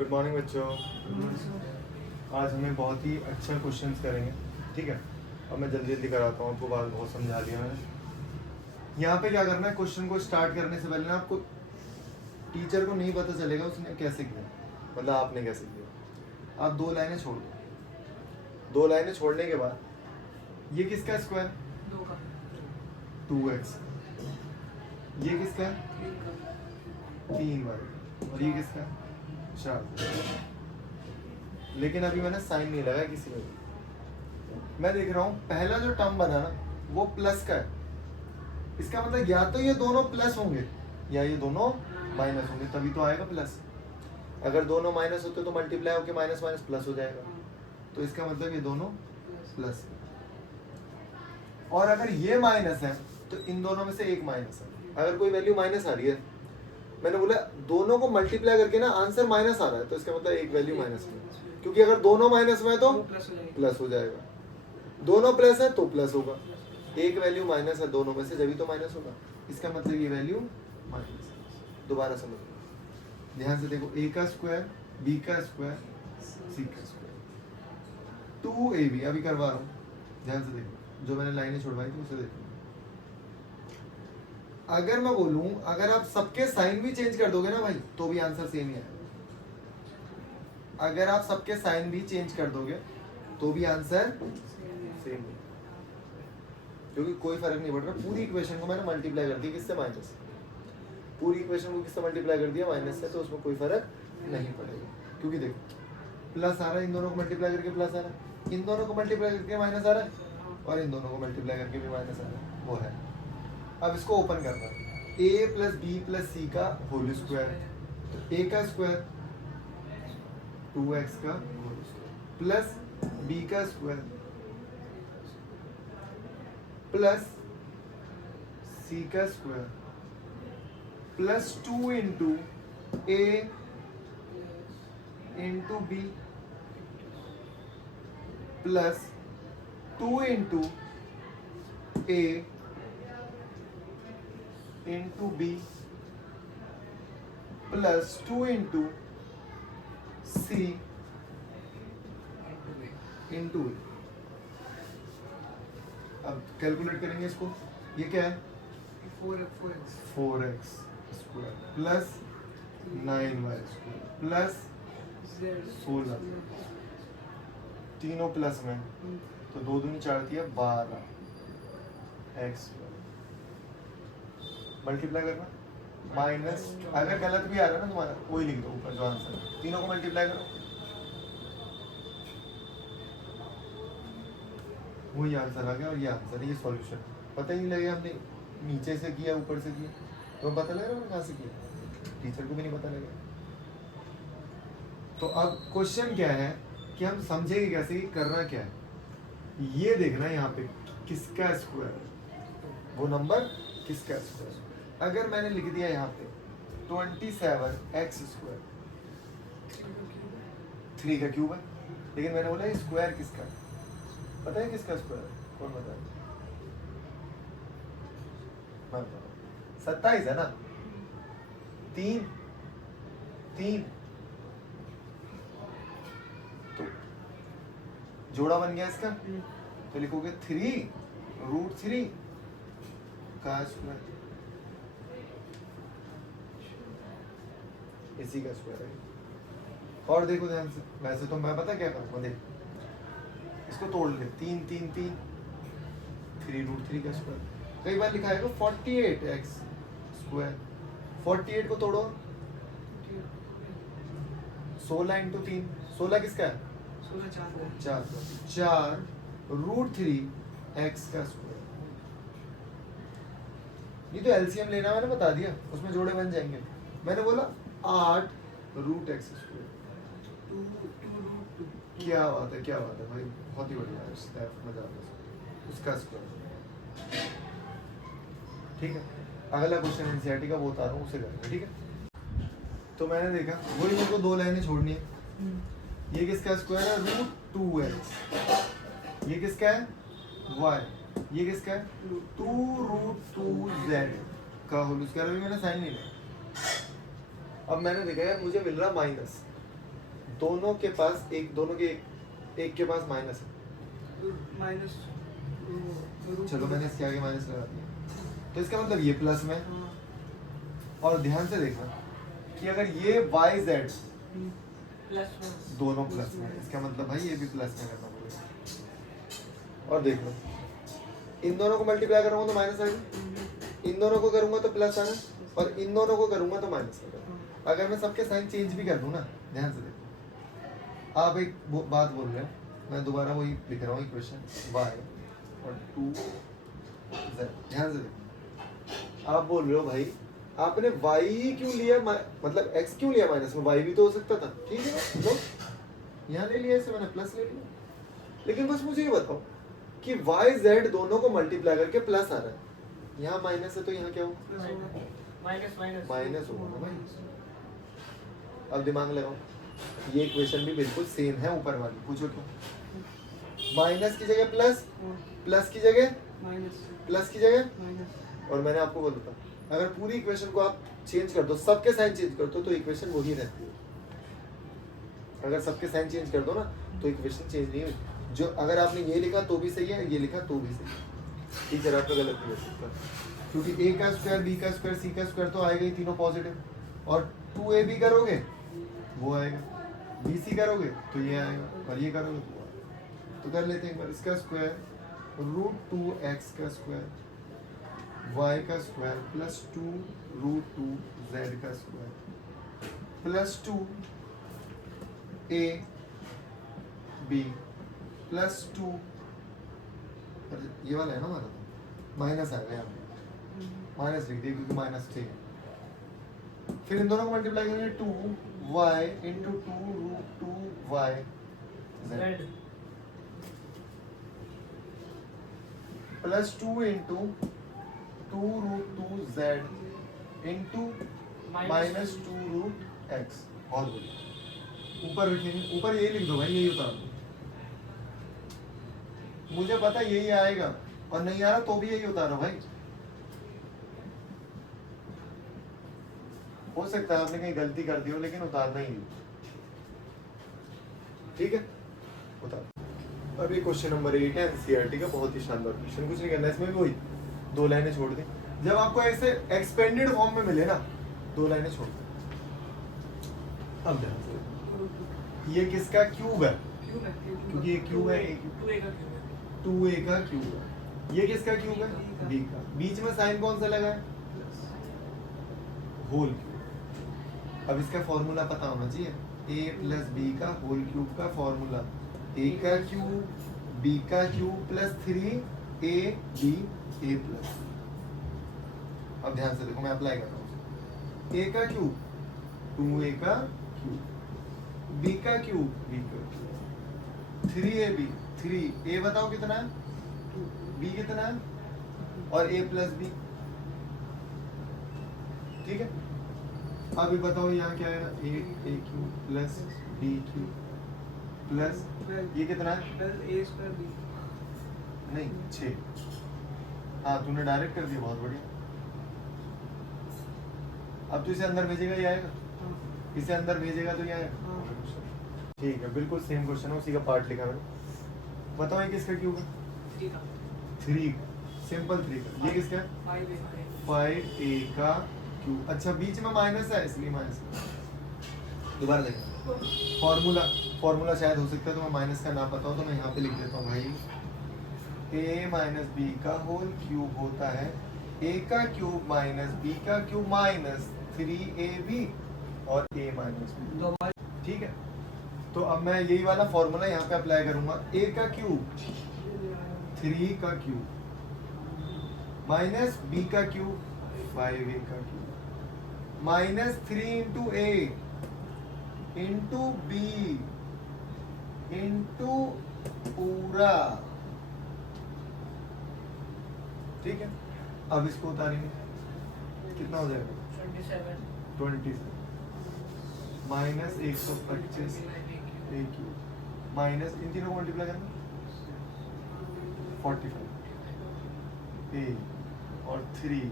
Good morning बच्चों। आज हमें बहुत ही अच्छा क्वेश्चंस करेंगे, ठीक है। अब मैं जल्दी जल्दी कराता हूँ आपको, बात बहुत समझा लिया मैंने। यहाँ पे क्या करना है, क्वेश्चन को स्टार्ट करने से पहले ना आपको टीचर को नहीं पता चलेगा उसने कैसे किया, मतलब आपने कैसे किया। आप दो लाइनें छोड़ दो, दो लाइनें छोड़ने के बाद ये किसका स्क्वायर, 2x, ये किसका है 3y, और ये किसका 4। लेकिन अभी मैंने साइन नहीं लगाया किसी में भी। मैं देख रहा हूँ पहला जो टर्म बना ना वो प्लस का है, इसका मतलब या तो ये दोनों प्लस होंगे या ये दोनों माइनस होंगे, तभी तो आएगा प्लस। अगर दोनों माइनस होते तो मल्टीप्लाई होके माइनस माइनस प्लस हो जाएगा, तो इसका मतलब ये दोनों प्लस है। और अगर ये माइनस है तो इन दोनों में से एक माइनस है। अगर कोई वैल्यू माइनस आ रही है, मैंने बोला दोनों को मल्टीप्लाई करके ना आंसर माइनस आ रहा है, तो इसका मतलब एक वैल्यू माइनस में, क्योंकि अगर दोनों माइनस में है तो प्लस हो जाएगा, दोनों प्लस है तो प्लस होगा। एक वैल्यू माइनस है दोनों में से, जब भी तो माइनस होगा, इसका मतलब ये वैल्यू माइनस है। दोबारा समझ ध्यान से देखो, ए का स्क्वायर, बी का स्क्वायर, सी का स्क्वायर, 2ab। अभी करवा रहा हूँ, ध्यान से देखो, जो मैंने लाइनें छुड़वाई थी उसे देखो। अगर मैं बोलूं अगर आप सबके साइन भी चेंज कर दोगे ना भाई, तो भी आंसर सेम ही आएगा। अगर आप सबके साइन भी चेंज कर दोगे तो भी आंसर सेम है, क्योंकि कोई फर्क नहीं पड़ रहा। पूरी इक्वेशन को मैंने मल्टीप्लाई कर दिया किससे, माइनस से। पूरी इक्वेशन को किससे मल्टीप्लाई कर दिया, माइनस से, तो उसमें कोई फर्क नहीं पड़ेगा। क्योंकि देखो प्लस आ रहा है, इन दोनों को मल्टीप्लाई करके प्लस आ रहा है, इन दोनों को मल्टीप्लाई करके माइनस आ रहा है, और इन दोनों को मल्टीप्लाई करके भी माइनस आ रहा है, वो है। अब इसको ओपन करना है, a plus B plus C का होल स्क्वायर, तो a का स्क्वायर 2x का होल स्क्वायर प्लस b का स्क्वायर प्लस c का square plus 2 into a into b plus 2 into a into B plus 2 into C into. अब calculate करेंगे इसको, ये क्या है 4x square plus 9y square plus 16, तीनों प्लस में, तो 2 दूनी 4 दिया 12 x मल्टीप्लाई करना माइनस। अगर गलत भी आ रहा है ना तुम्हारा, वही लिख दो ऊपर जो आंसर है, तीनों को मल्टीप्लाई करो, वही आंसर आ गया। और ये आंसर है, ये सॉल्यूशन। पता ही नहीं लगेगा हमने नीचे से किया ऊपर से किया, तो पता लग रहा है कहाँ से किया, टीचर को भी नहीं पता लगेगा। तो अब क्वेश्चन क्या है कि हम समझेंगे कैसे कि करना क्या है। ये देखना है यहाँ पे किसका स्क्वायर, वो नंबर किसका स्क्वायर। अगर मैंने लिख दिया यहाँ पे 27x स्क्वायर, 3 का क्यूब है, लेकिन मैंने बोला स्क्वायर किसका है, पता है किसका स्क्वायर है, कौन बताए, मैं बता रहा हूँ 27 है ना, 3 3 तो जोड़ा बन गया इसका, तो लिखोगे 3√3 का स्क्वायर, इसी का स्क्वायर है। और देखो ध्यान से, वैसे तो मैं पता क्या करूँगा, देख इसको तोड़ ले, 3 3 3 3√3 का स्क्वायर। कई बार लिखा है 48x स्क्वायर, 48 को तोड़ो 16 इंटू 3, 16 किसका है 4√3x का स्क्वायर। ये तो एलसीएम लेना मैंने बता दिया, उसमें जोड़े बन जाएंगे। मैंने बोला 8√x स्क्वायर। क्या बात है, क्या बात है भाई, बहुत ही बढ़िया है, मजा आता है। उसका स्क्वायर, ठीक है। अगला क्वेश्चन एनसीईआरटी का वो बता रहा हूँ, उसे करेंगे, ठीक है। तो मैंने देखा वही, मेरे को दो लाइनें छोड़नी है। ये किसका स्क्वायर है √2x, ये किसका है y, ये किसका है 2√2z का होल स्क्वायर। अभी मैंने साइन नहीं लिया। अब मैंने देखा यार मुझे मिल रहा माइनस, दोनों के पास एक एक के पास माइनस है, माइनस चलो मैंने इसके आगे माइनस लगा दिया, तो इसका मतलब ये प्लस में। और ध्यान से देखना कि अगर ये वाई जेड प्लस दोनों प्लस में, इसका मतलब भाई ये भी प्लस में करना पड़ेगा। और देख लो, इन दोनों को मल्टीप्लाई करूंगा तो माइनस आएगा, इन दोनों को करूंगा तो प्लस आना, और इन दोनों को करूंगा तो माइनस आएगा। अगर मैं सबके साइन चेंज भी कर दूं ना, ध्यान से देखो, आप एक बात बोल रहे हैं, मैं दोबारा वही लिख रहा हूँ इक्वेशन y और 2z। ध्यान से देखो, आप बोल रहे हो भाई आपने y ही क्यों लिया, मतलब x क्यों लिया माइनस में, y भी तो हो सकता था, ठीक है ना, लो यहाँ ले लिया, इसे मैंने प्लस ले लिया। लेकिन बस मुझे ये बताओ कि y z दोनों को मल्टीप्लाई करके प्लस आ रहा है, यहाँ माइनस है तो यहाँ क्या होगा, माइनस माइनस होगा ना भाई। अब दिमाग लगाओ, ये इक्वेशन भी बिल्कुल सेम है ऊपर वाली, पूछो क्यों, माइनस की जगह प्लस, प्लस की जगह माइनस, प्लस की जगह माइनस। और मैंने आपको बोला था अगर पूरी इक्वेशन को आप चेंज कर दो, सबके साइन चेंज कर दो, तो इक्वेशन वही रहती है। अगर सबके साइन चेंज कर दो ना तो इक्वेशन चेंज नहीं हुई, जो अगर आपने ये लिखा तो भी सही है, ये लिखा तो भी सही है, टीचर आपका गलत नहीं हो सकता, क्योंकि a का स्क्वायर b का स्क्वायर c का स्क्वायर तो आएगा ही, तीनों पॉजिटिव, और 2ab करोगे वो आएगा, bc करोगे तो ये आएगा, और ये करोगे तो आएगा। तो कर लेते हैं एक बार, इसका स्क्वायर √2x का स्क्वायर y का स्क्वायर प्लस 2 √2z का स्क्वायर प्लस 2ab प्लस 2, ये वाला है ना हमारा, माइनस आएगा यहाँ पे, माइनस लिख दिया क्योंकि माइनस थे। फिर इन दोनों को मल्टीप्लाई करेंगे 2y into 2√2y z plus 2 into 2√2z into minus 2√x। बहुत बढ़िया, ऊपर लिखेंगे, ऊपर यही लिख दो भाई, यही उतार दो, मुझे पता यही आएगा, और नहीं आ रहा तो भी यही उतारो भाई। हो सकता है आपने कहीं गलती कर दी हो, लेकिन उतारना ही, ठीक है, उतार। अब ये क्वेश्चन नंबर 8 है एनसीईआरटी का, बहुत ही शानदार क्वेश्चन, कुछ नहीं करना इसमें भी, वही 2 लाइनें छोड़ दी। जब आपको ऐसे एक्सपेंडेड फॉर्म में मिले ना, 2 लाइनें छोड़ दी। अब ध्यान से, ये किसका क्यूब है, क्योंकि ये क्यूब है, 2a का क्यूब है, ये किसका क्यूब है, b का, बीच में साइन कौन सा लगा है, होल क्यूब। अब इसका फॉर्मूला पता होना चाहिए, a प्लस b का होल क्यूब का फॉर्मूला, a का क्यूब b का cube plus 3ab a plus. अब ध्यान से देखो, मैं अप्लाई कर रहा हूँ, a का क्यूब 2a का क्यूब, b का क्यूब b का क्यूब, 3ab 3a बताओ कितना है, b कितना है, और a प्लस b, ठीक है। अब ये बताओ यहाँ क्या है, 8a cube plus b cube plus ये कितना है, a स्क्वायर b, नहीं 6, हाँ तूने डायरेक्ट कर दिया, बहुत बढ़िया। अब तू इसे अंदर भेजेगा, ये आएगा, इसे अंदर भेजेगा तो ये आएगा, ठीक है, बिल्कुल सेम क्वेश्चन है, उसी का पार्ट लिखा मैंने। बताओ ये किसका क्यूब है, 3, सिंपल 3 का, ये किसका है, 5a का क्यूब। अच्छा बीच में माइनस है इसलिए माइनस, दोबारा देखें, फॉर्मूला शायद हो सकता है तो मैं माइनस का नाम बताऊँ, तो मैं यहाँ पे लिख देता हूँ भाई, a माइनस b का होल क्यूब होता है a का क्यूब माइनस b का क्यूब माइनस 3ab और a माइनस b, ठीक है। तो अब मैं यही वाला फॉर्मूला यहाँ पे अप्लाई करूंगा, a का क्यूब 3 का क्यूब माइनस b का क्यूब 5a का cube minus 3 into a into b into पूरा, ठीक है। अब इसको उतारेंगे, कितना हो जाएगा, 27 माइनस 125 a क्यूब माइनस, इन तीनों को मल्टीप्लाई करना 45 a और 3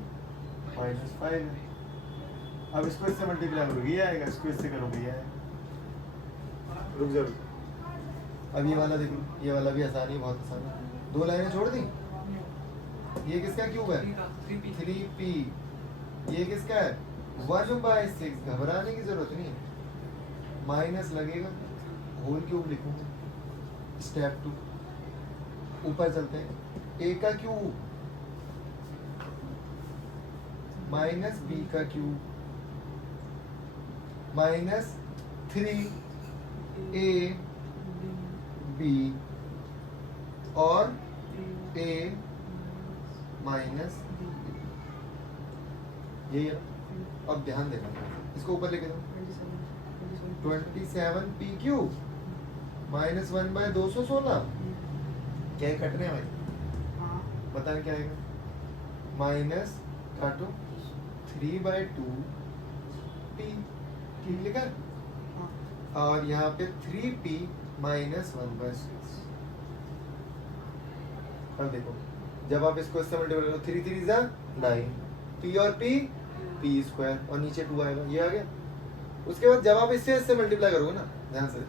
माइनस 5। अब इसको इससे मल्टीप्लाई करोगे ये आएगा, इसको इससे करोगे ये आएगा, रुक जा रुक जा। अब ये वाला देखो, ये वाला भी आसान है, बहुत आसान है। 2 लाइनें छोड़ दी। ये किसका क्यूब है? 3p। ये किसका है? 1/6। घबराने की जरूरत नहीं है, माइनस लगेगा, होल क्यूब लिखूंगा। स्टेप 2 ऊपर चलते हैं। a का क्यूब माइनस b का क्यूब माइनस 3a b और a माइनस ये है। अब ध्यान देना, इसको ऊपर लेके जाओ। 27p cube minus 1/216। क्या है कटने भाई? बताना क्या आएगा? माइनस काटो 3/2p, ठीक लिखा? और यहाँ पे 3p माइनस 1/6। अब देखो, जब आप इसको इससे मल्टीप्लाई करो, 3 3 जा 9, p और p स्क्वायर, और नीचे 2 आएगा, ये आ गया। उसके बाद जब आप इससे मल्टीप्लाई करोगे ना, ध्यान से,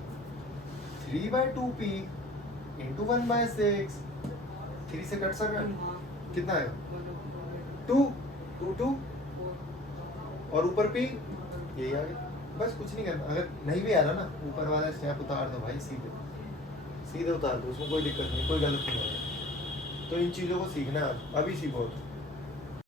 3/2p इंटू 1/6, 3 से कट सकता है, कितना आएगा? 2 2 2 और ऊपर p, यही आ गया। बस कुछ नहीं करना। अगर नहीं भी आ रहा ना, ऊपर वाला स्टेप उतार दो भाई, सीधे सीधे उतार दो, उसमें कोई दिक्कत नहीं, कोई गलत नहीं होगा। तो इन चीज़ों को सीखना है, अभी सीखो।